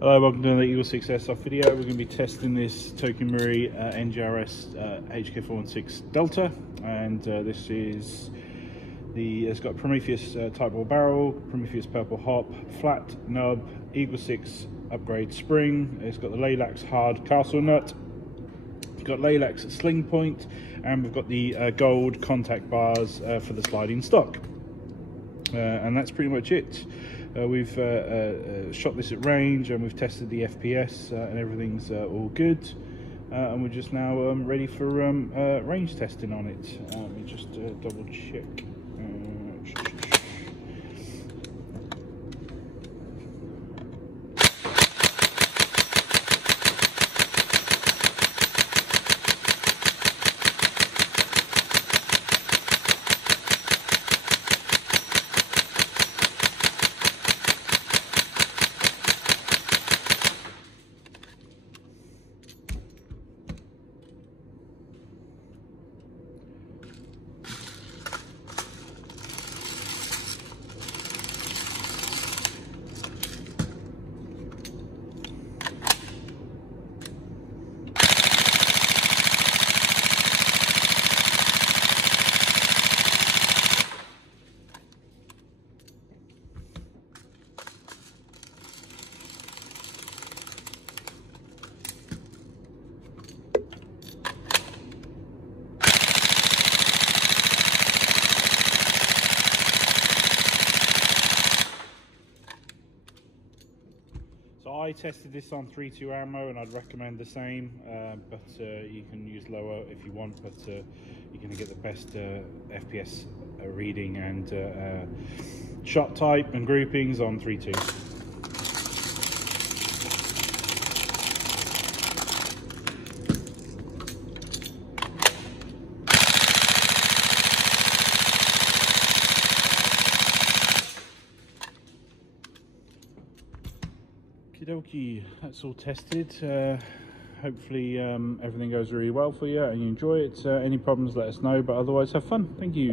Hello, welcome to the EagleSix Airsoft video. We're going to be testing this Delta NGRS AEG 416 Delta, and this is it's got Prometheus type ball barrel, Prometheus purple hop, flat nub, EagleSix upgrade spring. It's got the Laylax Castle Nut. We've got Laylax Sling point, and we've got the gold contact bars for the sliding stock. And that's pretty much it. We've shot this at range, and we've tested the FPS, and everything's all good. And we're just now ready for range testing on it. Let me just double check. So I tested this on 3.2 ammo, and I'd recommend the same, but you can use lower if you want, but you're going to get the best FPS reading and shot type and groupings on 3.2. Okie, that's all tested. Hopefully everything goes really well for you and you enjoy it. Any problems, let us know, but otherwise have fun. Thank you.